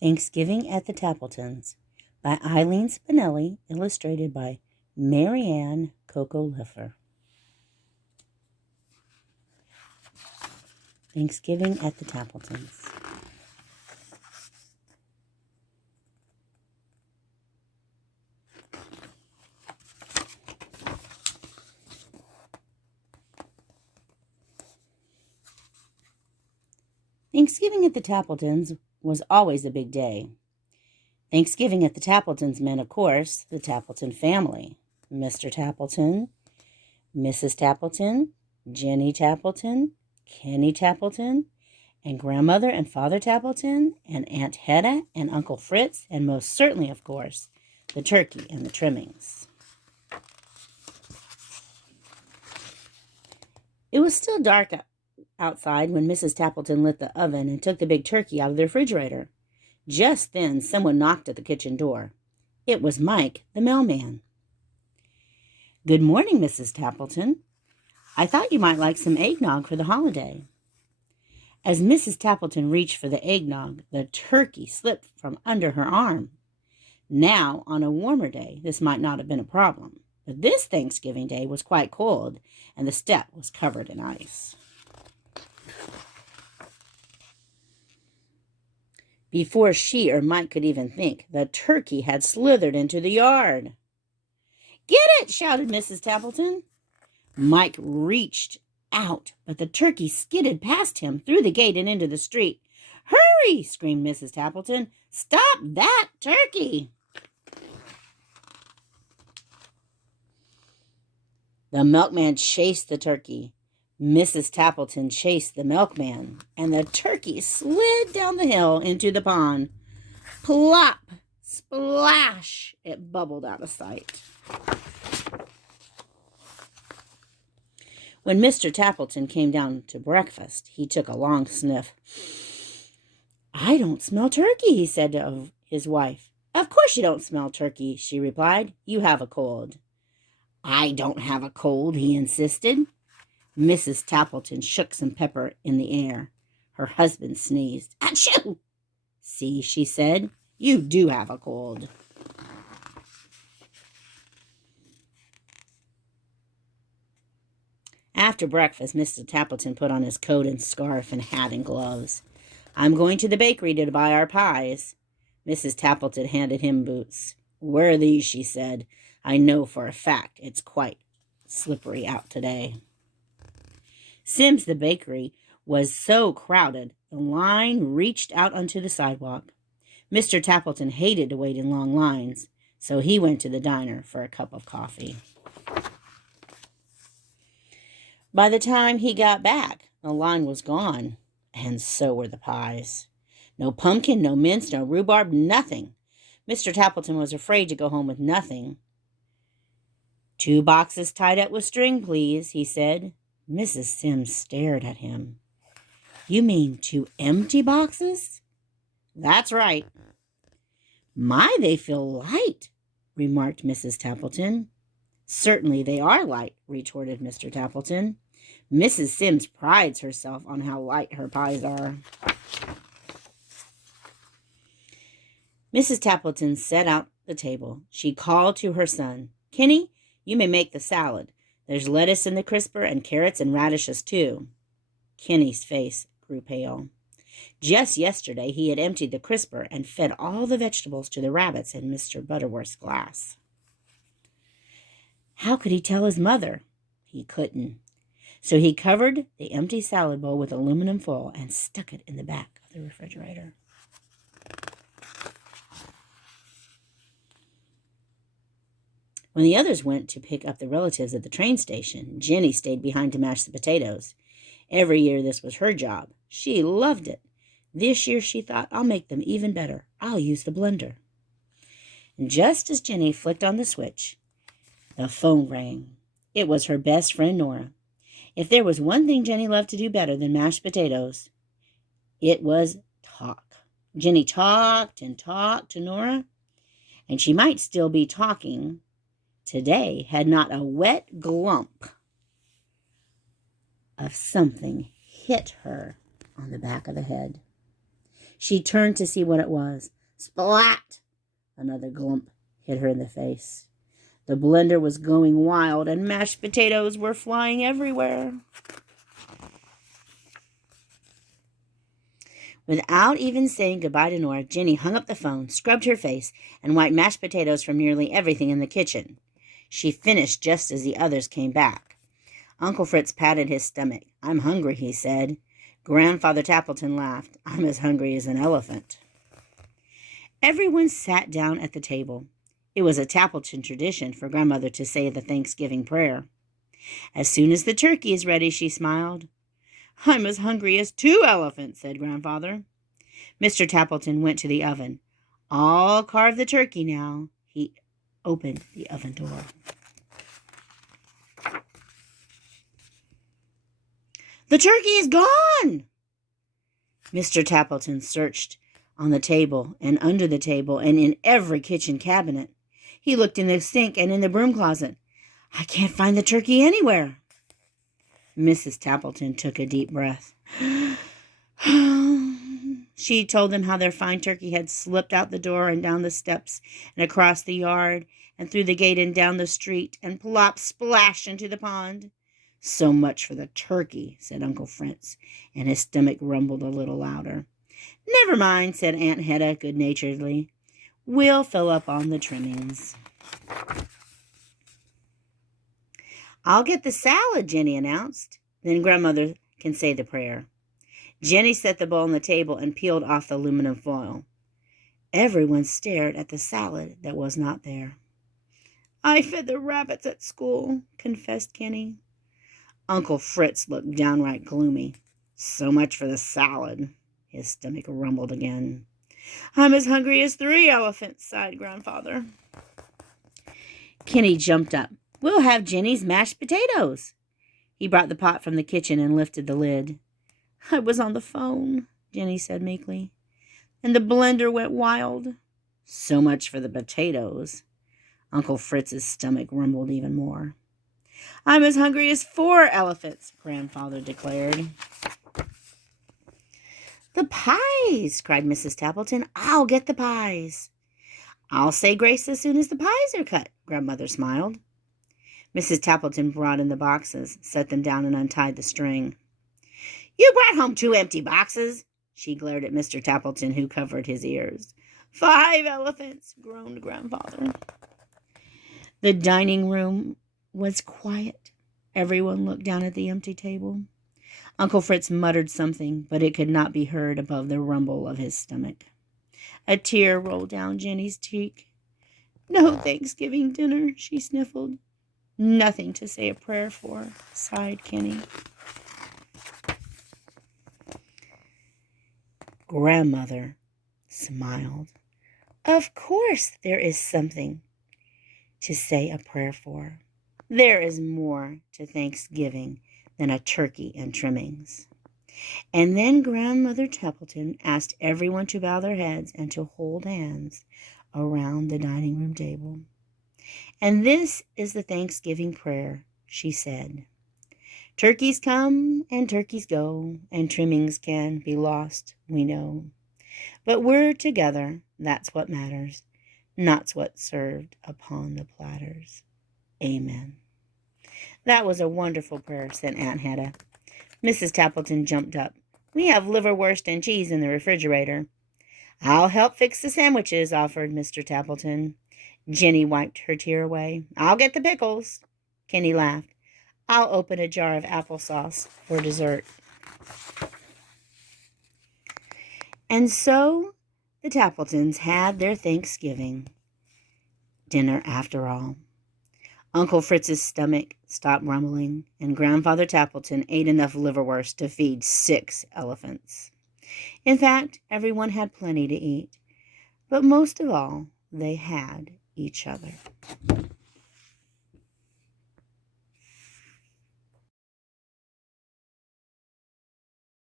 Thanksgiving at the Tappletons by Eileen Spinelli, illustrated by Maryann Cocca-Leffler. Thanksgiving at the Tappletons. Thanksgiving at the Tappletons was always a big day. Thanksgiving at the Tappletons meant, of course, the Tappleton family. Mr. Tappleton, Mrs. Tappleton, Jenny Tappleton, Kenny Tappleton, and Grandmother and Father Tappleton, and Aunt Hedda and Uncle Fritz, and most certainly, of course, the turkey and the trimmings. It was still dark outside when Mrs. Tappleton lit the oven and took the big turkey out of the refrigerator. Just then, someone knocked at the kitchen door. It was Mike, the mailman. "Good morning, Mrs. Tappleton. I thought you might like some eggnog for the holiday." As Mrs. Tappleton reached for the eggnog, the turkey slipped from under her arm. Now, on a warmer day, this might not have been a problem, but this Thanksgiving Day was quite cold, and the step was covered in ice. Before she or Mike could even think, the turkey had slithered into the yard. "Get it!" shouted Mrs. Tappleton. Mike reached out, but the turkey skidded past him, through the gate and into the street. "Hurry!" screamed Mrs. Tappleton. "Stop that turkey!" The milkman chased the turkey. Mrs. Tappleton chased the milkman, and the turkey slid down the hill into the pond. Plop! Splash! It bubbled out of sight. When Mr. Tappleton came down to breakfast, he took a long sniff. "I don't smell turkey," he said to his wife. "Of course you don't smell turkey," she replied. "You have a cold." "I don't have a cold," he insisted. Mrs. Tappleton shook some pepper in the air. Her husband sneezed. "Achoo!" "See," she said, "you do have a cold." After breakfast, Mr. Tappleton put on his coat and scarf and hat and gloves. "I'm going to the bakery to buy our pies." Mrs. Tappleton handed him boots. "Wear these," she said. "I know for a fact it's quite slippery out today." Sim's the bakery was so crowded, the line reached out onto the sidewalk. Mr. Tappleton hated to wait in long lines, so he went to the diner for a cup of coffee. By the time he got back, the line was gone, and so were the pies. No pumpkin, no mince, no rhubarb, nothing. Mr. Tappleton was afraid to go home with nothing. "2 boxes tied up with string, please," he said. Mrs. Sims stared at him. "You mean 2 empty boxes?" "That's right." "My, they feel light," remarked Mrs. Tappleton. "Certainly they are light," retorted Mr. Tappleton. "Mrs. Sims prides herself on how light her pies are." Mrs. Tappleton set out the table. She called to her son, "Kenny, you may make the salad. There's lettuce in the crisper and carrots and radishes, too." Kenny's face grew pale. Just yesterday he had emptied the crisper and fed all the vegetables to the rabbits in Mr. Butterworth's glass. How could he tell his mother? He couldn't. So he covered the empty salad bowl with aluminum foil and stuck it in the back of the refrigerator. When the others went to pick up the relatives at the train station, Jenny stayed behind to mash the potatoes. Every year this was her job. She loved it. This year she thought, "I'll make them even better. I'll use the blender." And just as Jenny flicked on the switch, the phone rang. It was her best friend, Nora. If there was one thing Jenny loved to do better than mashed potatoes, it was talk. Jenny talked and talked to Nora, and she might still be talking today had not a wet glump of something hit her on the back of the head. She turned to see what it was. Splat! Another glump hit her in the face. The blender was going wild, and mashed potatoes were flying everywhere. Without even saying goodbye to Nora, Jenny hung up the phone, scrubbed her face, and wiped mashed potatoes from nearly everything in the kitchen. She finished just as the others came back. Uncle Fritz patted his stomach. "I'm hungry," he said. Grandfather Tappleton laughed. "I'm as hungry as an elephant." Everyone sat down at the table. It was a Tappleton tradition for Grandmother to say the Thanksgiving prayer. "As soon as the turkey is ready," she smiled. "I'm as hungry as 2 elephants," said Grandfather. Mr. Tappleton went to the oven. "I'll carve the turkey now." He opened the oven door. "The turkey is gone!" Mr. Tappleton searched on the table and under the table and in every kitchen cabinet. He looked in the sink and in the broom closet. "I can't find the turkey anywhere." Mrs. Tappleton took a deep breath. She told them how their fine turkey had slipped out the door and down the steps and across the yard and through the gate and down the street and plop splash into the pond. "So much for the turkey," said Uncle Fritz, and his stomach rumbled a little louder. "Never mind," said Aunt Hedda good-naturedly. "We'll fill up on the trimmings." "I'll get the salad," Jenny announced. "Then Grandmother can say the prayer." Jenny set the bowl on the table and peeled off the aluminum foil. Everyone stared at the salad that was not there. "I fed the rabbits at school," confessed Kenny. Uncle Fritz looked downright gloomy. "So much for the salad." His stomach rumbled again. "I'm as hungry as 3 elephants," sighed Grandfather. Kenny jumped up. "We'll have Jenny's mashed potatoes." He brought the pot from the kitchen and lifted the lid. "I was on the phone," Jenny said meekly, "and the blender went wild." "So much for the potatoes." Uncle Fritz's stomach rumbled even more. "I'm as hungry as 4 elephants," Grandfather declared. "The pies!" cried Mrs. Tappleton. "I'll get the pies." "I'll say grace as soon as the pies are cut," Grandmother smiled. Mrs. Tappleton brought in the boxes, set them down, and untied the string. "You brought home 2 empty boxes." She glared at Mr. Tappleton, who covered his ears. "5 elephants," groaned Grandfather. The dining room was quiet. Everyone looked down at the empty table. Uncle Fritz muttered something, but it could not be heard above the rumble of his stomach. A tear rolled down Jenny's cheek. "No Thanksgiving dinner," she sniffled. "Nothing to say a prayer for," sighed Kenny. Grandmother smiled. "Of course there is something to say a prayer for. There is more to Thanksgiving than a turkey and trimmings." And then Grandmother Tappleton asked everyone to bow their heads and to hold hands around the dining room table. "And this is the Thanksgiving prayer," she said. "Turkeys come and turkeys go, and trimmings can be lost, we know. But we're together, that's what matters, not what's served upon the platters. Amen." "That was a wonderful prayer," said Aunt Hedda. Mrs. Tappleton jumped up. "We have liverwurst and cheese in the refrigerator." "I'll help fix the sandwiches," offered Mr. Tappleton. Jenny wiped her tear away. "I'll get the pickles." Kenny laughed. "I'll open a jar of applesauce for dessert." And so the Tappletons had their Thanksgiving dinner after all. Uncle Fritz's stomach stopped rumbling, and Grandfather Tappleton ate enough liverwurst to feed 6 elephants. In fact, everyone had plenty to eat, but most of all, they had each other.